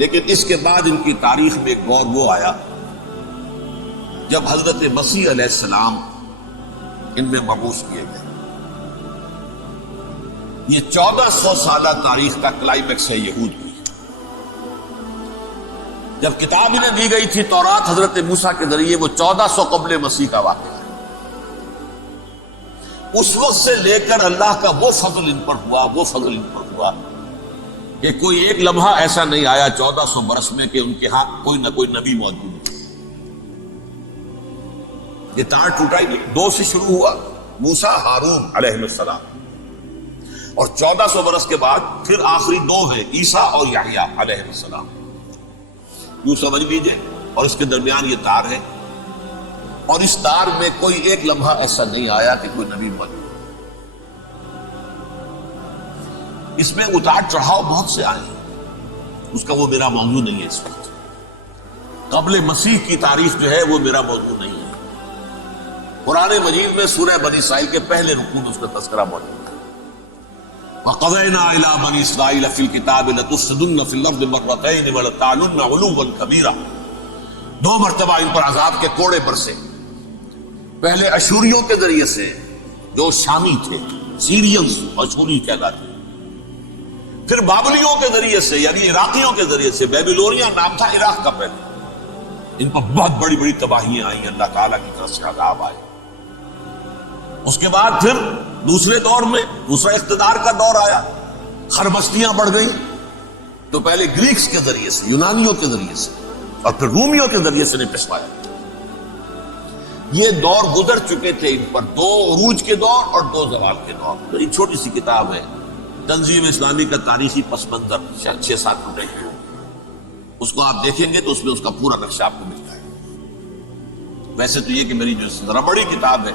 لیکن اس کے بعد ان کی تاریخ میں ایک دور وہ آیا جب حضرت مسیح علیہ السلام ان میں مبعوث کیے گئے. یہ 1400 سالہ تاریخ کا کلائمیکس ہے یہود کی. جب کتاب انہیں دی گئی تھی تورات حضرت موسیٰ کے ذریعے، وہ 1400 قبل مسیح کا واقعہ ہے. اس وقت سے لے کر اللہ کا وہ فضل ان پر ہوا کہ کوئی ایک لمحہ ایسا نہیں آیا 1400 برس میں کہ ان کے ہاں کوئی نہ کوئی نبی موجود ہے. یہ تار ٹوٹا ہی نہیں. 2 سے شروع ہوا، موسیٰ ہارون علیہ السلام، اور 1400 برس کے بعد پھر آخری 2 ہیں، عیسیٰ اور یحییٰ علیہ السلام. یوں سمجھ لیجیے. اور اس کے درمیان یہ تار ہے، اور اس تار میں کوئی ایک لمحہ ایسا نہیں آیا کہ کوئی نبی موجود. اس میں اتار چڑھاؤ بہت سے آئے، اس کا وہ میرا موضوع نہیں ہے. اس وقت قبل مسیح کی تاریخ جو ہے وہ میرا موضوع نہیں ہے. قرآن مجید میں سورہ بنی اسرائیل کے پہلے رکوع میں اس کا تذکرہ موجود ہے. وَقَضَيْنَا إِلَىٰ بَنِي إِسْرَائِيلَ فِي الْكِتَابِ لَتُفْسِدُنَّ فِي الْأَرْضِ مَرَّتَيْنِ وَلَتَعْلُنَّ عُلُوًّا كَبِيرًا. 2 مرتبہ ان پر عذاب کے کوڑے برسے. پہلے اشوریوں کے ذریعے سے جو شامی تھے، سیرینز اشوری کہلاتے، پھر بابلیوں کے ذریعے سے یعنی عراقیوں کے ذریعے سے. بیبیلونیا نام تھا عراق کا پہلے. ان پر بہت بڑی بڑی تباہیاں آئیں، اللہ تعالیٰ کی طرف سے عذاب آئے. اس کے بعد پھر دوسرے دور میں دوسرا اقتدار کا دور آیا، خربستیاں بڑھ گئیں. تو پہلے گریکس کے ذریعے سے، یونانیوں کے ذریعے سے، اور پھر رومیوں کے ذریعے سے نے پسوایا. یہ دور گزر چکے تھے ان پر، 2 عروج کے دور اور 2 زوال کے دور. بڑی چھوٹی سی کتاب ہے تنظیم اسلامی کا تاریخی پس منظر، 6-7 ٹوٹے ہیں. اس کو آپ دیکھیں گے تو اس میں اس کا پورا نقشہ آپ کو مل جائے گا. ویسے تو یہ کہ میری جو ذرا بڑی کتاب ہے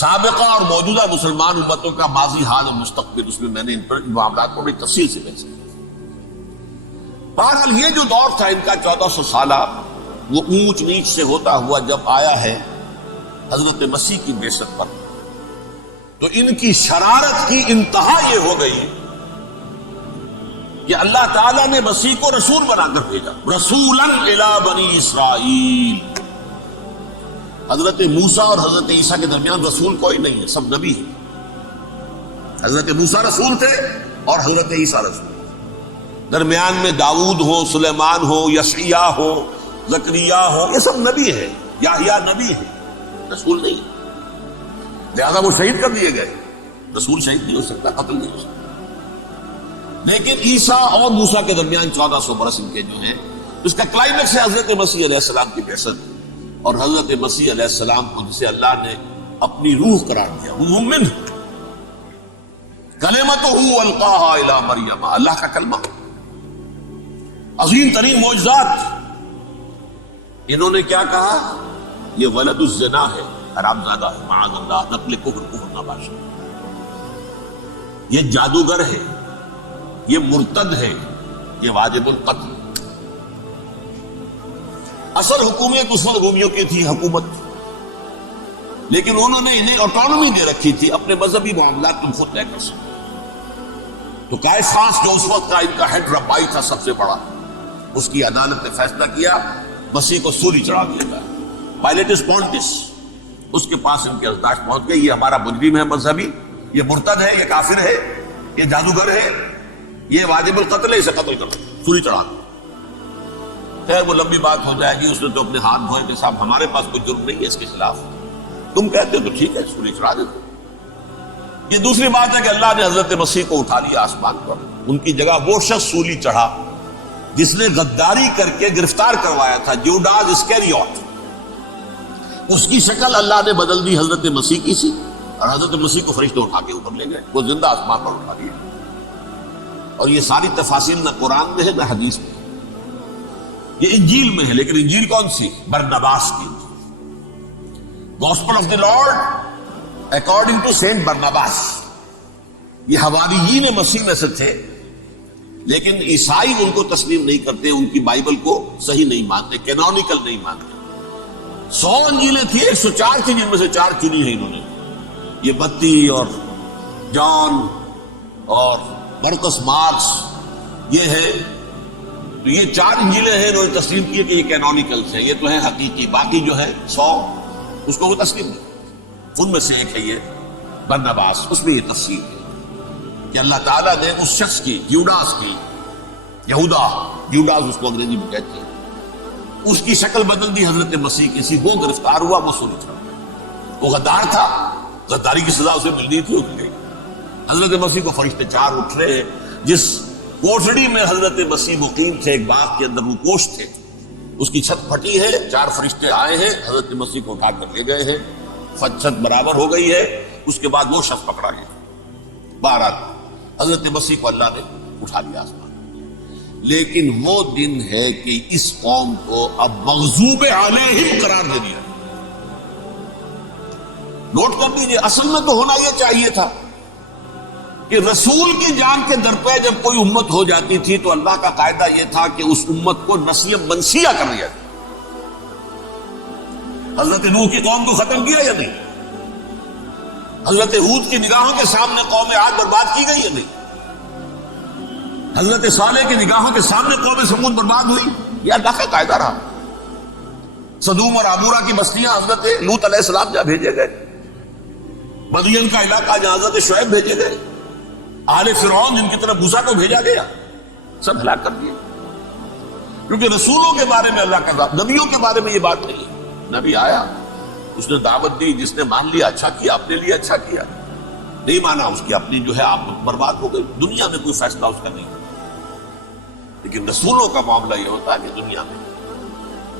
سابقہ اور موجودہ مسلمان امتوں کا ماضی، حال اور مستقبل، اس میں میں نے ان پر معاملات کو بڑی تفصیل سے پیش کیا. بہرحال یہ جو دور تھا ان کا 1400 سالہ، وہ اونچ نیچ سے ہوتا ہوا جب آیا ہے حضرت مسیح کی بعثت پر، تو ان کی شرارت کی انتہا یہ ہو گئی کہ اللہ تعالیٰ نے مسیح کو رسول بنا کر بھیجا. رسولاً الی بنی اسرائیل. حضرت موسیٰ اور حضرت عیسیٰ کے درمیان رسول کوئی نہیں ہے، سب نبی ہیں. حضرت موسیٰ رسول تھے اور حضرت عیسیٰ رسول. درمیان میں داؤد ہو، سلیمان ہو، یشعیاء ہو، زکریا ہو، یہ سب نبی ہے. یحییٰ نبی ہے، رسول نہیں. لہذا وہ شہید کر دیے گئے. رسول شہید نہیں ہو سکتا، قتل نہیں ہو سکتا. لیکن عیسیٰ اور موسیٰ کے درمیان 1400 برس ان کے جو ہیں، اس کا کلائمیکس ہے حضرت مسیح علیہ السلام کی بعثت. اور حضرت مسیح علیہ السلام کو جسے اللہ نے اپنی روح قرار دیا، روح منہ، کلمتہ القاہا الی مریم، اللہ کا کلمہ. عظیم ترین معجزات. انہوں نے کیا کہا؟ یہ ولد الزنا ہے، حرام زادہ ہے، معاذ اللہ، نقل کفر نباشا. یہ جادوگر ہے، یہ مرتد ہے، یہ واجب القتل. اصل حکومت اس وقت رومیوں کی تھی حکومت، لیکن انہوں نے انہیں آٹونومی دے رکھی تھی، اپنے مذہبی معاملات تم خود طے کر سکتے. تو قیصر جو اس وقت کا ان کا ہیڈ ربائی تھا سب سے بڑا، اس کی عدالت نے فیصلہ کیا مسیح کو سولی چڑھا دیا جائے. پائلیٹس پونٹس، اس کے پاس ان کی ازداش پہنچ گئی، یہ ہمارا مجرم ہے مذہبی، یہ مرتد ہے، یہ کافر ہے، یہ جادوگر ہے، یہ واجب القتل ہے، اسے قتل کرو، سولی چڑھا دو. خیر وہ لمبی بات ہو جائے گی. اس نے تو اپنے ہاتھ دھوئے کہ صاحب ہمارے پاس کوئی جرم نہیں ہے اس کے خلاف، تم کہتے ہو تو ٹھیک ہے، سولی چڑھا دیتے. یہ دوسری بات ہے کہ اللہ نے حضرت مسیح کو اٹھا لیا آسمان پر. ان کی جگہ وہ شخص سولی چڑھا جس نے غداری کر کے گرفتار کروایا تھا، جوڈاس اسکیریوٹ. اس کی شکل اللہ نے بدل دی حضرت مسیح کی سی، اور حضرت مسیح کو فرشتے اٹھا کے اوپر لے گئے، وہ زندہ آسمان پر اٹھا دیا. اور یہ ساری تفاصیل نہ قرآن میں ہے نہ حدیث میں. یہ انجیل میں ہے، لیکن انجیل کون سی؟ برنباس کی. Gospel of the Lord according to Saint Barnabas. یہ حواریین مسیح میں سے تھے، لیکن عیسائی ان کو تسلیم نہیں کرتے، ان کی بائبل کو صحیح نہیں مانتے، کینونیکل نہیں مانتے. 100 انجیلیں تھیں، 104 تھیں، جن میں سے 4 چنی ہیں انہوں نے. یہ متی اور جان اور مرکس مارکس، یہ ہے تو یہ 4 انجیلیں ہیں، انہوں نے تسلیم کی کہ یہ کینونیکلز ہیں، یہ تو ہے حقیقی، باقی جو ہے 100 اس کو وہ تسلیم نہیں۔ ان میں سے ایک ہے یہ برناباس، اس میں یہ تفصیل ہے کہ اللہ تعالیٰ نے اس شخص کی، یوڈاس کی، یوڈاس اس کو انگریزی میں کہتے ہیں، اس کی شکل بدل دی حضرت مسیح کی سی، وہ گرفتار ہوا، وہ سولی تھا، وہ غدار تھا، غداری کی سزا اسے ملنی تھی، اٹھ گئی۔ حضرت مسیح کو فرشتے 4 اٹھ رہے ہیں، جس کوٹڑی میں حضرت مسیح مقیم تھے، ایک باغ کے اندر روپوش تھے، اس کی چھت پھٹی ہے، 4 فرشتے آئے ہیں، حضرت مسیح کو اٹھا کر لے گئے ہیں، چھت برابر ہو گئی ہے، اس کے بعد وہ شخص پکڑا گیا۔ بہرحال حضرت مسیح کو اللہ نے اٹھا لیا آسمان۔ لیکن وہ دن ہے کہ اس قوم کو اب مغضوب علیہم قرار دے دیا۔ نوٹ کر دیجئے، اصل میں تو ہونا یہ چاہیے تھا کہ رسول کی جان کے در پہ جب کوئی امت ہو جاتی تھی تو اللہ کا قاعدہ یہ تھا کہ اس امت کو نسیہ منسیہ کر دیا جائے۔ حضرت نوح کی قوم کو ختم کیا یا نہیں؟ حضرت ہود کی نگاہوں کے سامنے قوم عاد برباد کی گئی یا نہیں؟ حضرت صالح کی نگاہوں کے سامنے قوم سمود برباد ہوئی؟ یہ اللہ کا قاعدہ رہا۔ سدوم اور عمورہ کی بستیاں حضرت لوط علیہ السلام جہاں بھیجے گئے، مدین کا علاقہ جہاں حضرت شعیب بھیجے گئے، آل فرعون جن کی طرف موسیٰ کو بھیجا گیا، سب ہلاک کر دیے، کیونکہ رسولوں کے بارے میں اللہ کا، نبیوں کے بارے میں یہ بات نہیں ہے۔ نبی آیا، اس نے دعوت دی، جس نے مان لیا اچھا کیا، اپنے لیے اچھا کیا، نہیں مانا اس کی اپنی جو ہے آپ برباد ہو گئی، دنیا میں کوئی فیصلہ اس کا نہیں۔ لیکن رسولوں کا معاملہ یہ ہوتا ہے کہ دنیا میں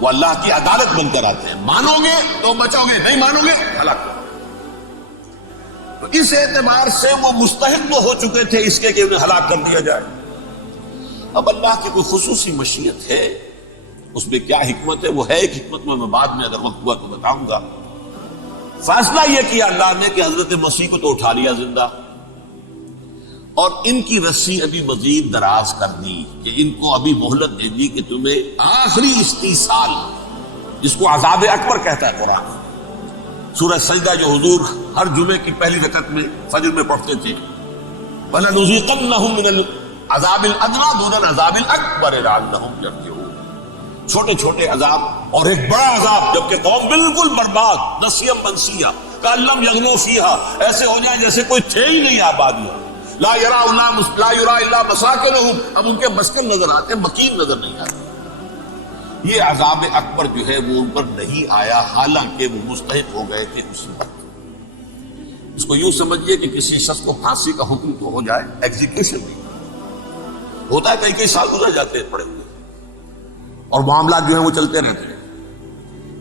وہ اللہ کی عدالت بن کر آتے ہیں، مانو گے تو بچو گے، نہیں مانو گے ہلاک۔ تو اس اعتبار سے وہ مستحق تو ہو چکے تھے اس کے کہ انہیں ہلاک کر دیا جائے۔ اب اللہ کی کوئی خصوصی مشیت ہے، اس میں کیا حکمت ہے، وہ ہے ایک حکمت، میں بعد میں اگر وقت ہوا تو بتاؤں گا۔ فیصلہ یہ کیا اللہ نے کہ حضرت مسیح کو تو اٹھا لیا زندہ، اور ان کی رسی ابھی مزید دراز کر دی، کہ ان کو ابھی مہلت دے دی کہ تمہیں آخری استیصال، جس کو عذاب اکبر کہتا ہے قرآن، سورہ سجدہ جو حضور ہر جمعے کی پہلی رکعت میں فجر میں پڑھتے تھے، وَلَنُذِيقَنَّهُم مِّنَ الْعَذَابِ الْأَدْنَىٰ دُونَ الْعَذَابِ الْأَكْبَرِ لَعَلَّهُمْ يَرْجِعُونَ۔ چھوٹے چھوٹے عذاب اور ایک بڑا عذاب، جبکہ قوم بالکل برباد، نسیم منسیہ، کأن لم یغنوا فیہا، ایسے ہو جائے جیسے کوئی تھے ہی نہیں آباد یہاں، لا یرا الا مساکنہم، اب ان کے مسکن نظر آتے، مکین نظر نہیں آتے۔ یہ عذاب اکبر جو ہے وہ ان پر نہیں آیا، حالانکہ وہ مستحق ہو گئے تھے اس وقت۔ اس کو یوں سمجھیے کہ کسی شخص کو پھانسی کا حکم تو ہو جائے، ایگزیکیوشن بھی ہوتا ہے، کئی سال گزر جاتے ہیں پڑے ہوئے، اور معاملات جو ہیں وہ چلتے رہتے ہیں۔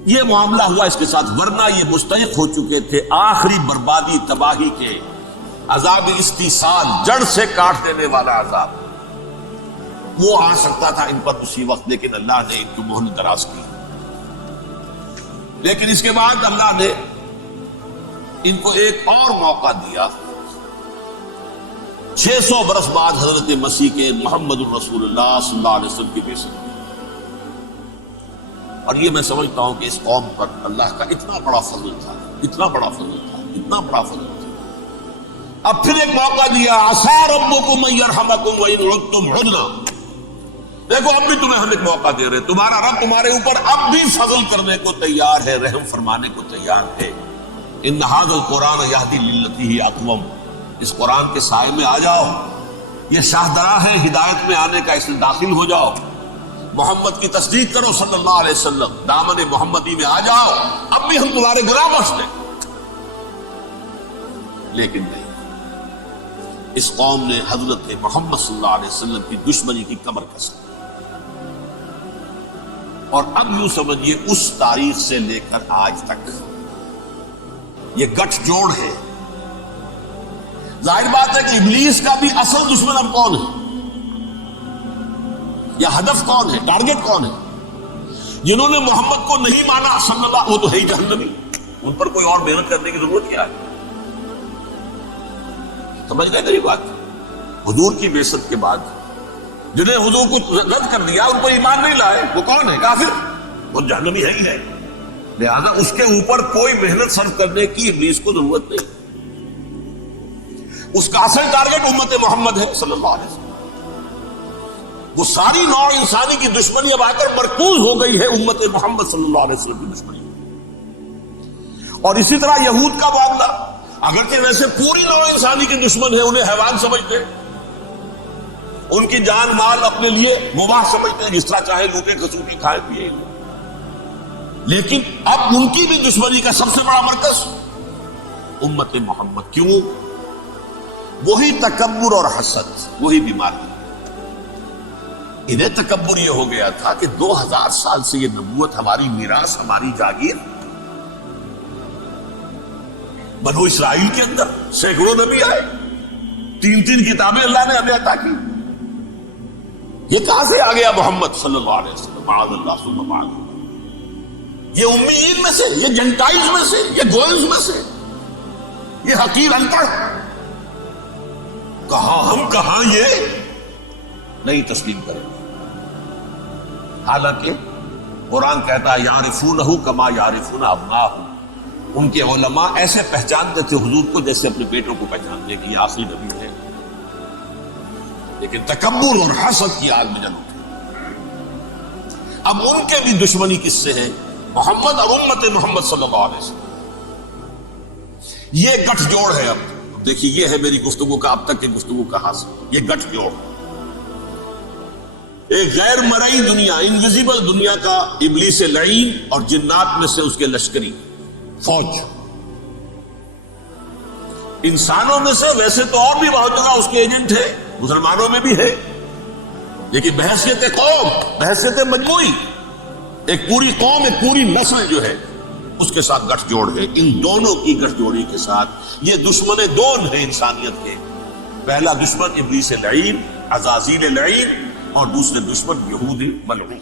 یہ معاملہ ہوا اس کے ساتھ، ورنہ یہ مستحق ہو چکے تھے آخری بربادی، تباہی کے، عذاب استیصال، جڑ سے کاٹ دینے والا عذاب۔ وہ آ سکتا تھا ان پر اسی وقت، لیکن اللہ نے ان کو مہلت دراز کی۔ لیکن اس کے بعد اللہ نے ان کو ایک اور موقع دیا، 600 برس بعد حضرت مسیح کے محمد الرسول اللہ صلی اللہ علیہ وسلم کی بیعت۔ اور یہ میں سمجھتا ہوں کہ اس قوم پر اللہ کا اتنا بڑا فضل تھا، اتنا بڑا فضل تھا، اتنا بڑا فضل تھا۔ اب پھر ایک موقع دیا، عسیٰ ربکم ان یرحمکم وان عدتم عدنا۔ دیکھو اب بھی تمہیں ہم ایک موقع دے رہے، تمہارا رب تمہارے اوپر اب بھی فضل کرنے کو تیار ہے، رحم فرمانے کو تیار ہے۔ ان ھذا القرآن یہدی للتی ہی اقوم، اس قرآن کے سائے میں آ جاؤ، یہ شاہدرا ہے ہدایت میں آنے کا، اس میں داخل ہو جاؤ، محمد کی تصدیق کرو صلی اللہ علیہ وسلم، دامن محمدی میں آ جاؤ، اب بھی ہم تمہارے گناہ بخش دیں۔ لیکن نہیں، اس قوم نے حضرت محمد صلی اللہ علیہ وسلم کی دشمنی کی کمر کس لی، اور اب یوں سمجھیے اس تاریخ سے لے کر آج تک یہ گٹھ جوڑ ہے۔ ظاہر بات ہے کہ ابلیس کا بھی اصل دشمن اب کون ہے، یا ہدف کون ہے، ٹارگٹ کون ہے؟ جنہوں نے محمد کو نہیں مانا صلی اللہ، وہ تو ہے ہی جہنمی، ان پر کوئی اور محنت کرنے کی ضرورت کیا ہے؟ سمجھ گئے میری بات؟ حضور کی بعثت کے بعد جنہیں حضور کو رد کر دیا، ان کو ایمان نہیں لائے، وہ کون ہے؟ کافر، وہ جہنمی ہے ہی ہے۔ لہذا اس کے اوپر کوئی محنت صرف کرنے کی ابلیس کو ضرورت نہیں، اس کا اصل ٹارگٹ امت محمد ہے صلی اللہ علیہ وسلم۔ وہ ساری نوع انسانی کی دشمنی اب آ کر مرکوز ہو گئی ہے امت محمد صلی اللہ علیہ وسلم کی دشمنی. اور اسی طرح یہود کا معاملہ، اگرچہ ویسے پوری نوع انسانی کی دشمن ہے، انہیں حیوان سمجھتے ہیں، ان کی جان مال اپنے لیے مباح سمجھتے ہیں، جس طرح چاہے لوٹے کھسوٹے کھائے پیے، لیکن اب ان کی بھی دشمنی کا سب سے بڑا مرکز امت محمد. کیوں؟ وہی تکبر اور حسد، وہی بیماری. انہیں تکبر یہ ہو گیا تھا کہ 2000 سال سے یہ نبوت ہماری میراث، ہماری جاگیر. بنو اسرائیل کے اندر سینکڑوں نبی آئے، 3 کتابیں اللہ نے ہمیں عطا کی. یہ کہاں سے آ گیا محمد صلی اللہ علیہ وسلم؟ معاذ اللہ ثم معاذ اللہ. یہ امیین میں سے، یہ جنٹائلز میں سے، یہ گوئنز میں سے، یہ حقیر ان پڑھ. کہاں یہ نہیں تسلیم کریں. حالانکہ قرآن کہتا ہے یعرفونہ کما یعرفون ابناءہم. ان کے علماء ایسے پہچانتے تھے حضور کو جیسے اپنے بیٹوں کو پہچانتے کہ یہ آخری نبی ہے. لیکن تکبر اور حسد کی آگ میں جل اٹھے. اب ان کے بھی دشمنی کس سے ہے؟ محمد اور امت محمد صلی اللہ علیہ وسلم. یہ گٹھ جوڑ ہے. اب دیکھیے، یہ ہے میری گفتگو کا اب تک کی گفتگو کا حاصل. یہ گٹھ جوڑ، ایک غیر مرئی دنیا، انویزیبل دنیا کا ابلیس لعین اور جنات میں سے اس کے لشکری فوج. انسانوں میں سے ویسے تو اور بھی بہت جگہ اس کے ایجنٹ ہے، مسلمانوں میں بھی ہے، لیکن بحیثیت قوم، بحیثیت مجموعی، ایک پوری قوم، ایک پوری نسل جو ہے اس کے ساتھ گٹھ جوڑ ہے. ان دونوں کی گٹھ جوڑی کے ساتھ یہ دشمن دون ہے انسانیت کے. پہلا دشمن ابلیس لعین، عزازیل لعین، اور دوسرے دشمن یہودی ملعون.